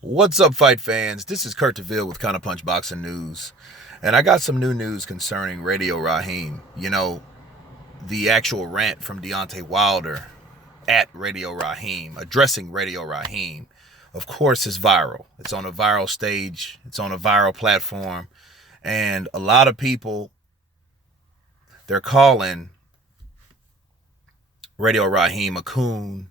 What's up, fight fans? This is Kurt DeVille with Counterpunch Boxing News, and I got some new news concerning Radio Raheem. The actual rant from Deontay Wilder at Radio Raheem, addressing Radio Raheem, of course, is viral. It's on a viral stage, it's on a viral platform, and a lot of people, they're calling Radio Raheem a coon,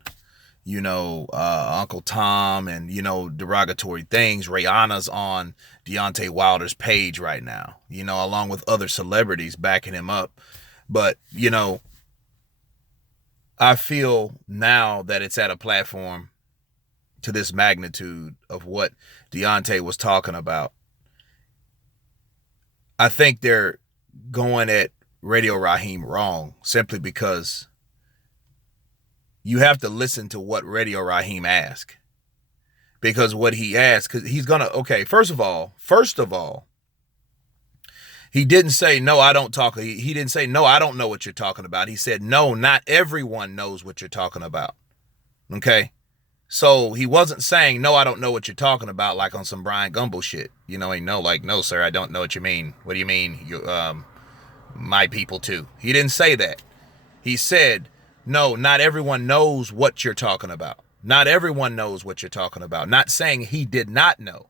Uncle Tom, and, derogatory things. Rihanna's on Deontay Wilder's page right now, along with other celebrities backing him up. But, I feel now that it's at a platform to this magnitude of what Deontay was talking about. I think they're going at Radio Raheem wrong simply because you have to listen to what Radio Raheem asked. Because what he asked, because he's going to, okay, first of all, he didn't say, no, I don't talk. He didn't say, no, I don't know what you're talking about. He said, no, not everyone knows what you're talking about. Okay? So he wasn't saying, no, I don't know what you're talking about, like on some Brian Gumble shit. No, sir, I don't know what you mean. What do you mean? My people too. He didn't say that. He said, no, not everyone knows what you're talking about. Not everyone knows what you're talking about. Not saying he did not know.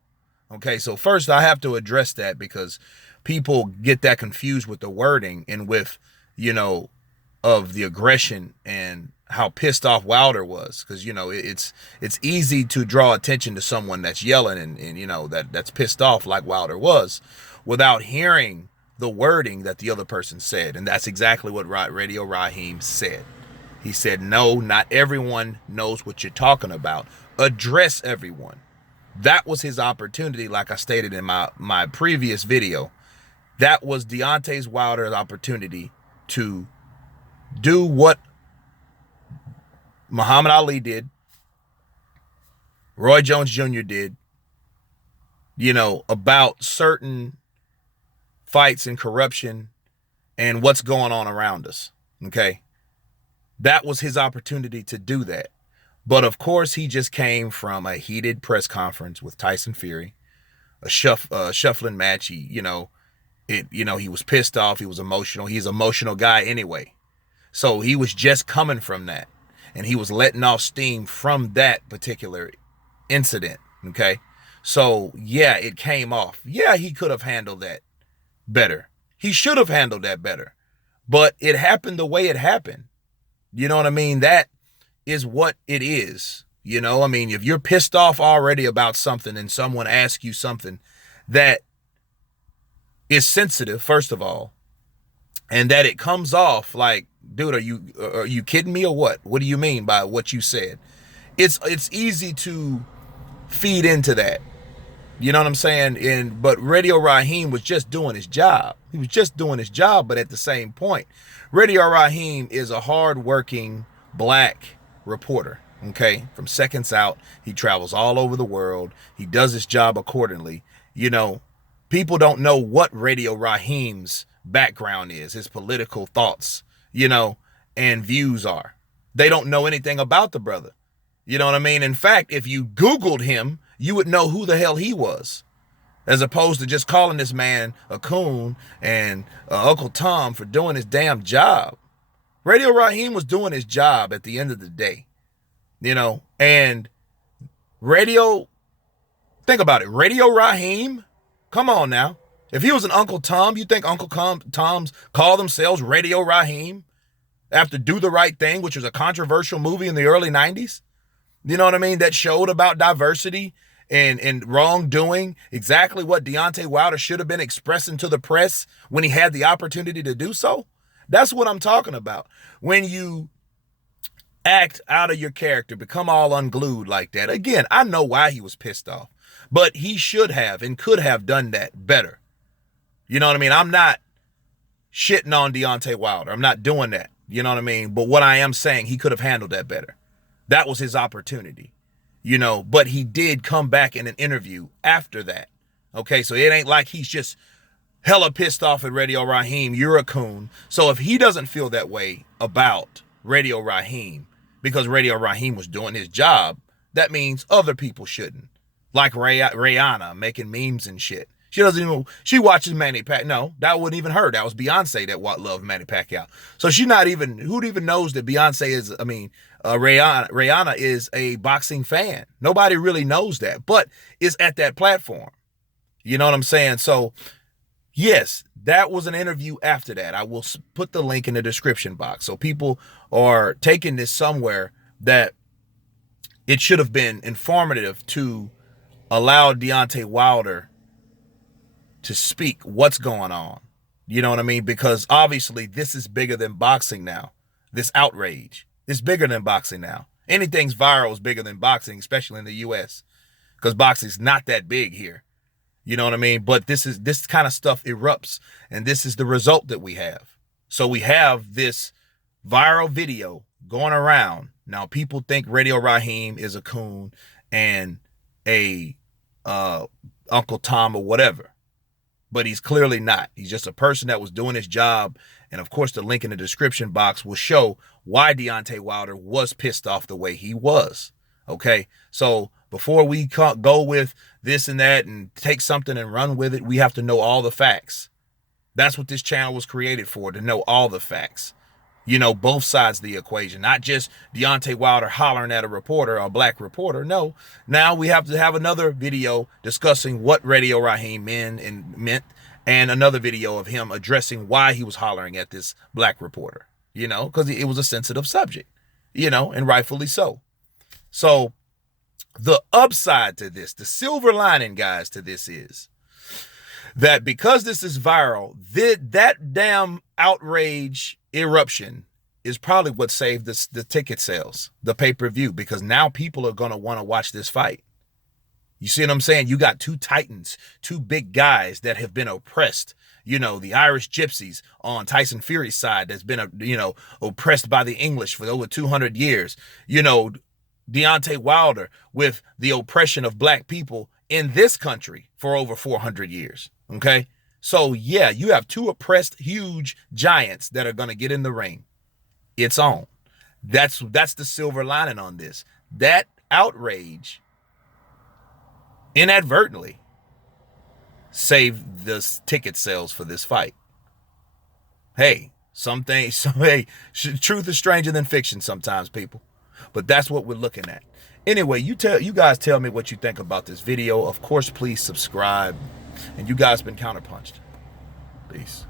Okay, so first I have to address that because people get that confused with the wording and with, of the aggression and how pissed off Wilder was. Because, it's easy to draw attention to someone that's yelling and that's pissed off like Wilder was without hearing the wording that the other person said. And that's exactly what Radio Raheem said. He said, no, not everyone knows what you're talking about. Address everyone. That was his opportunity, like I stated in my previous video. That was Deontay Wilder's opportunity to do what Muhammad Ali did, Roy Jones Jr. did, about certain fights and corruption and what's going on around us, okay? That was his opportunity to do that. But of course, he just came from a heated press conference with Tyson Fury, a shuffling match. He was pissed off. He was emotional. He's an emotional guy anyway. So he was just coming from that. And he was letting off steam from that particular incident, okay? So, yeah, it came off. Yeah, he could have handled that better. He should have handled that better. But it happened the way it happened. You know what I mean? That is what it is. If you're pissed off already about something and someone asks you something that is sensitive, first of all, and that it comes off like, dude, are you kidding me or what? What do you mean by what you said? It's easy to feed into that. You know what I'm saying? But Radio Raheem was just doing his job. He was just doing his job, but at the same point, Radio Raheem is a hard-working black reporter, okay? From Seconds Out, he travels all over the world. He does his job accordingly. People don't know what Radio Raheem's background is, his political thoughts, and views are. They don't know anything about the brother. You know what I mean? In fact, if you Googled him, you would know who the hell he was, as opposed to just calling this man a coon and Uncle Tom for doing his damn job. Radio Raheem was doing his job at the end of the day, and think about it. Radio Raheem, come on now. If he was an Uncle Tom, you think Uncle Toms call themselves Radio Raheem after Do the Right Thing, which was a controversial movie in the early 90s? You know what I mean? That showed about diversity and wrongdoing, exactly what Deontay Wilder should have been expressing to the press when he had the opportunity to do so. That's what I'm talking about. When you act out of your character, become all unglued like that. Again, I know why he was pissed off, but he should have and could have done that better. You know what I mean? I'm not shitting on Deontay Wilder. I'm not doing that. You know what I mean? But what I am saying, he could have handled that better. That was his opportunity, but he did come back in an interview after that. Okay, so it ain't like he's just hella pissed off at Radio Raheem. You're a coon. So if he doesn't feel that way about Radio Raheem because Radio Raheem was doing his job, that means other people shouldn't. like Rihanna making memes and shit. She doesn't even, she watches Manny Pacquiao. No, that wasn't even her. That was Beyonce that loved Manny Pacquiao. So she's not even, who even knows that Beyonce is, Rihanna is a boxing fan. Nobody really knows that, but is at that platform. You know what I'm saying? So yes, that was an interview after that. I will put the link in the description box. So people are taking this somewhere that it should have been informative to allow Deontay Wilder to speak what's going on. You know what I mean? Because obviously this is bigger than boxing now. This outrage is bigger than boxing now. Anything's viral is bigger than boxing, especially in the US, because boxing's not that big here. You know what I mean? But this kind of stuff erupts, and this is the result that we have. So we have this viral video going around. Now people think Radio Raheem is a coon and a Uncle Tom or whatever. But he's clearly not. He's just a person that was doing his job. And of course, the link in the description box will show why Deontay Wilder was pissed off the way he was. Okay, so before we go with this and that and take something and run with it, we have to know all the facts. That's what this channel was created for, to know all the facts. You know, both sides of the equation, not just Deontay Wilder hollering at a reporter, a black reporter. No, now we have to have another video discussing what Radio Raheem meant, and another video of him addressing why he was hollering at this black reporter, you know, because it was a sensitive subject, you know, and rightfully so. So the upside to this, the silver lining, guys, to this is that because this is viral, that damn outrage eruption is probably what saved the ticket sales, the pay-per-view, because now people are going to want to watch this fight. You see what I'm saying? You got two titans, two big guys that have been oppressed. You know, the Irish gypsies on Tyson Fury's side that's been, oppressed by the English for over 200 years. You know, Deontay Wilder with the oppression of black people in this country for over 400 years. Okay? So, yeah, you have two oppressed, huge giants that are going to get in the ring. It's on. That's the silver lining on this. That outrage inadvertently saved the ticket sales for this fight. Hey, truth is stranger than fiction sometimes, people. But that's what we're looking at. Anyway, you guys tell me what you think about this video. Of course, please subscribe. And you guys been counterpunched. Peace.